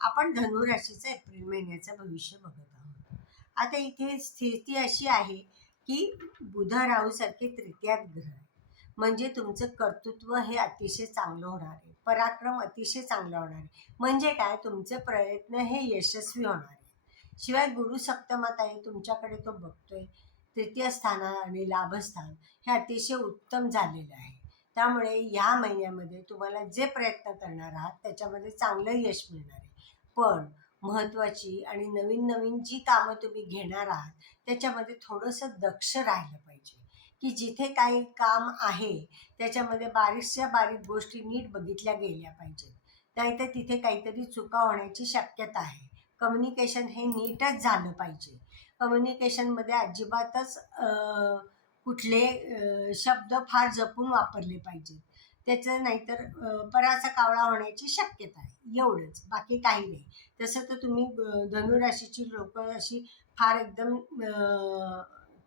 आपण धनुराशीचं एप्रिल महिन्याचं भविष्य बघत आहोत. आता इथे स्थिती अशी आहे की बुध राहूसारखे तृतीयात ग्रह आहे, म्हणजे तुमचं कर्तृत्व हे अतिशय चांगलं होणार आहे, पराक्रम अतिशय चांगला होणार आहे. म्हणजे काय, तुमचे प्रयत्न हे यशस्वी होणार आहे. शिवाय गुरु सप्तमात आहे, तुमच्याकडे तो बघतोय. तृतीय स्थान आणि लाभस्थान हे अतिशय उत्तम झालेलं आहे. त्यामुळे या महिन्यामध्ये तुम्हाला जे प्रयत्न करणार आहात त्याच्यामध्ये चांगलं यश मिळणार आहे. पण महत्त्वाची आणि नवीन नवीन जी कामं तुम्ही घेणार आहात त्याच्यामध्ये थोडंसं दक्ष राहिलं पाहिजे, की जिथे काही काम आहे त्याच्यामध्ये बारीकच्या बारीक गोष्टी नीट बघितल्या गेल्या पाहिजेत, नाहीतर तिथे काहीतरी चुका होण्याची शक्यता आहे. कम्युनिकेशन हे नीटच झालं पाहिजे. कम्युनिकेशनमध्ये अजिबातच कुठले शब्द फार जपून वापरले पाहिजेत. त्याचं नाहीतर पराचा कावळा होण्याची शक्यता आहे. एवढंच, बाकी काही नाही. तसं तर तुम्ही धनुराशीची लोक अशी फार एकदम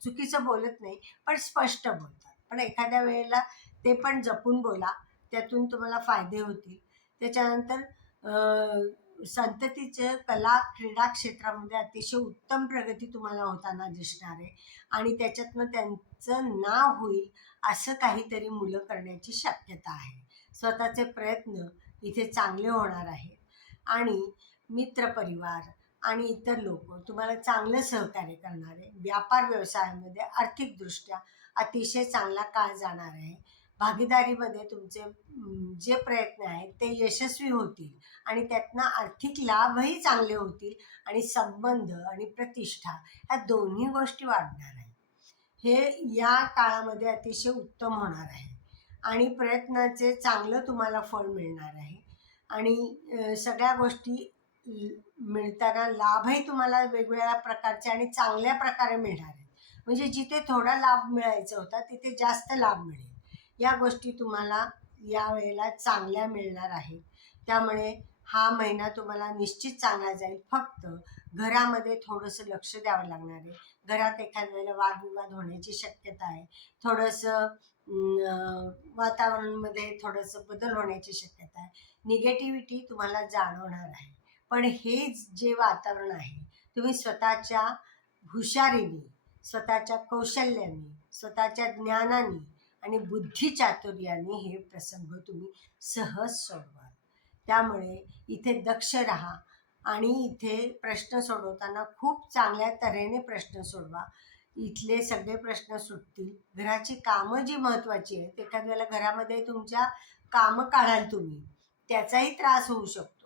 चुकीचं बोलत नाही, पण स्पष्ट बोलतात. पण एखाद्या वेळेला ते पण जपून बोला, त्यातून तुम्हाला फायदे होतील. त्याच्यानंतर संततीचं कला क्रीडा क्षेत्रामध्ये अतिशय उत्तम प्रगती तुम्हाला होताना दिसणार आहे आणि त्याच्यातनं त्यांचं नाव होईल असं काहीतरी मुलं करण्याची शक्यता आहे. स्वतःचे प्रयत्न इथे चांगले होणार आहेत आणि मित्रपरिवार आणि इतर लोक तुम्हाला चांगलं सहकार्य करणार आहे. व्यापार व्यवसायामध्ये आर्थिकदृष्ट्या अतिशय चांगला काळ जाणार आहे. भागीदारीमध्ये तुमचे जे प्रयत्न आहेत ते यशस्वी होतील आणि त्यातनं आर्थिक लाभही चांगले होतील आणि संबंध आणि प्रतिष्ठा ह्या दोन्ही गोष्टी वाढणार आहेत. हे या काळामध्ये अतिशय उत्तम होणार आहे आणि प्रयत्नाचे चांगलं तुम्हाला फळ मिळणार आहे आणि सगळ्या गोष्टी मिळताना लाभही तुम्हाला वेगवेगळ्या प्रकारचे आणि चांगल्या प्रकारे मिळणार आहेत. म्हणजे जिथे थोडा लाभ मिळायचा होता तिथे जास्त लाभ मिळेल. या गोष्टी तुम्हाला यावेळेला चांगल्या मिळणार आहेत. त्यामुळे हा महिना तुम्हाला निश्चित चांगला जाईल. फक्त घरामध्ये थोडंसं लक्ष द्यावं लागणार आहे. घरात एखाद्या वेळेला वादविवाद होण्याची शक्यता आहे. थोडंसं वातावरणामध्ये थोडंसं बदल होण्याची शक्यता आहे. निगेटिव्हिटी तुम्हाला जाणवणार आहे. पण हे जे वातावरण आहे, तुम्ही स्वतःच्या हुशारीने, स्वतःच्या कौशल्याने, स्वतःच्या ज्ञानाने आणि बुद्धिचातुर्याने हे प्रसंग तुम्ही सहज सोडवाल. त्यामुळे इथे दक्ष राहा आणि इथे प्रश्न सोडवताना खूप चांगल्या तऱ्हेने प्रश्न सोडवा. इथले सगळे प्रश्न सुटतील. घराची कामं जी महत्त्वाची आहेत, एखाद्या वेळेला घरामध्ये तुमच्या कामं काढाल तुम्ही, त्याचाही त्रास होऊ शकतो.